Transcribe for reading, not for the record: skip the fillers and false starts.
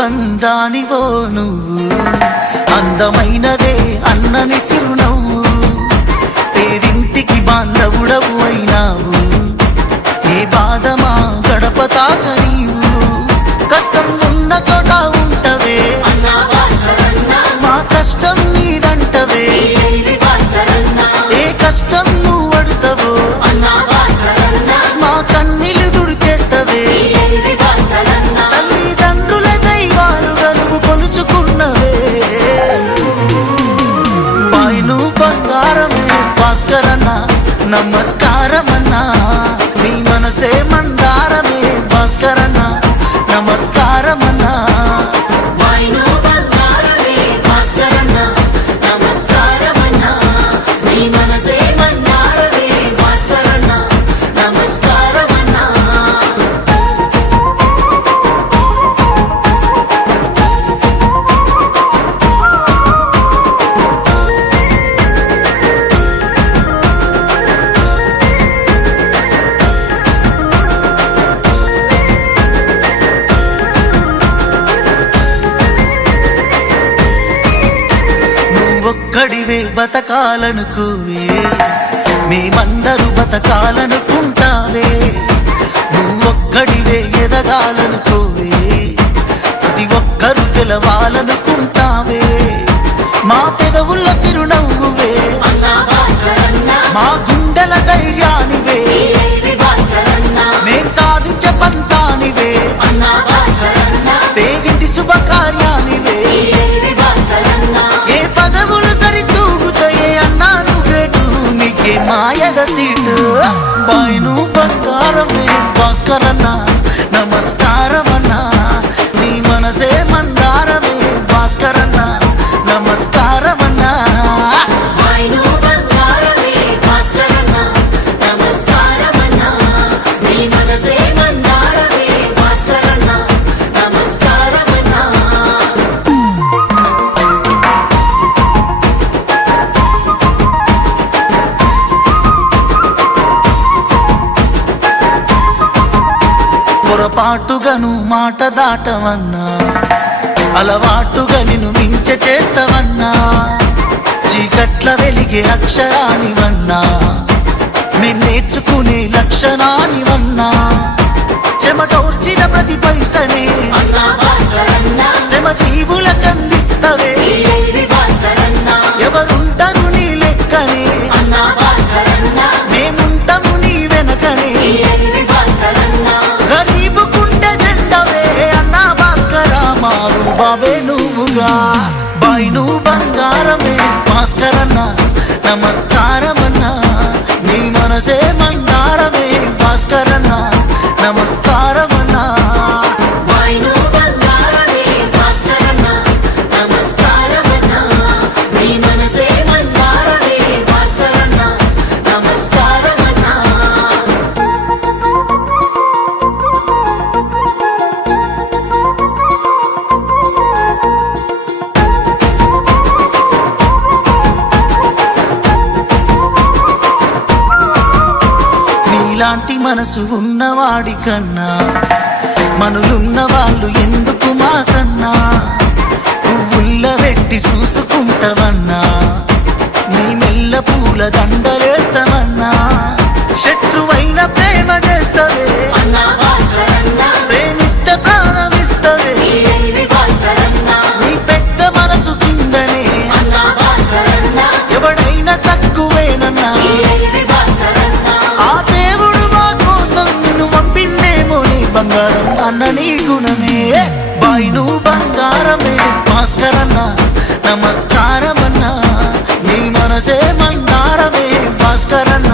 అనుబంధానివో నువ్వు, అందమైనదే అన్నని సిరునవ్వు, పేరింటికి బాంధవుడవు అయినావు, ఏ బాధమా గడప తాక నీవు, కష్టం ఉన్న చోట ఉంటవే మా కష్టం నీదంటవే, ఏ కష్టం నువ్వు అడుతావో మా కన్నీళ్ళు దుడిచేస్తవే, తల్లిదండ్రుల దైవాలుగా నువ్వు కొలుచుకున్నవే, పైను బంగారమే భాస్కరన్న నమస్కారమన్నా, నీ మనసే మందారమే భాస్కరన్న నమస్కారమన్నా. ఒక్కడివే బతకాలనుకోవే, మేమందరూ బతకాలనుకుంటావే, నువ్వొక్కడివే ఎదగాలనుకోవే, ప్రతి ఒక్కరు గెలవాలనుకుంటావే, మా పెదవుల్లో సిరునవ్వువే మా గుండెల ధైర్యానివే, మేం సాధించే పంతానివే, పేగింటి శుభకార్యానివే, ఏ పదవులు సరితూగుతాయే అన్నాను గ్రేటు, నీకే మాయద సీటు, పైను బంగారమే భాస్కరన్న నమస్కారమన్నా, నీ మనసే మందారమే భాస్కరన్న నమస్కారమన్నా. పొరపాటుగాను మాట దాటవన్నా, అలవాటుగా నిన్ను మించె చేస్తావన్నా, చీకట్ల వెలిగే అక్షరానివన్నా, మేము నేర్చుకునే లక్షణానివన్నా, చెమటోర్చిన ప్రతి పైసనే శ్రమ జీవులకు అందిస్తవే, ఎవరుంటారు నీ లెక్కనే మేముంటాము నీ వెనకనే, గరీబు గుండె జెండవే అన్నా భాస్కర మారు బాబే నువ్వుగా, బైను బంగారమే భాస్కరన్న నమస్కారమన్నా, నీ మనసే మందారమే భాస్కరన్న నమస్కారమన్నా. నీలాంటి మనసు ఉన్నవాడి కన్నా మనులున్న వాళ్ళు ఎందుకు మాకన్నా, పువ్వుల్ల పెట్టి చూసుకుంటావన్నా, నీ మెల్ల పూల దండలేస్తామన్నా, శత్రువైన ప్రేమ చేస్తవే ప్రేమిస్తే ప్రాణమిస్తవే, నీ పెద్ద మనసు కిందనే ఎవడైనా తక్కువేనన్నా, ఆ దేవుడు మా కోసం నిన్ను పంపిండేమో, నీ బంగారం అన్న నీ గుణమే, బైను బంగారమే భాస్కరన్న నమస్కారమన్నా, నీ మనసే మందారమే భాస్కరన్న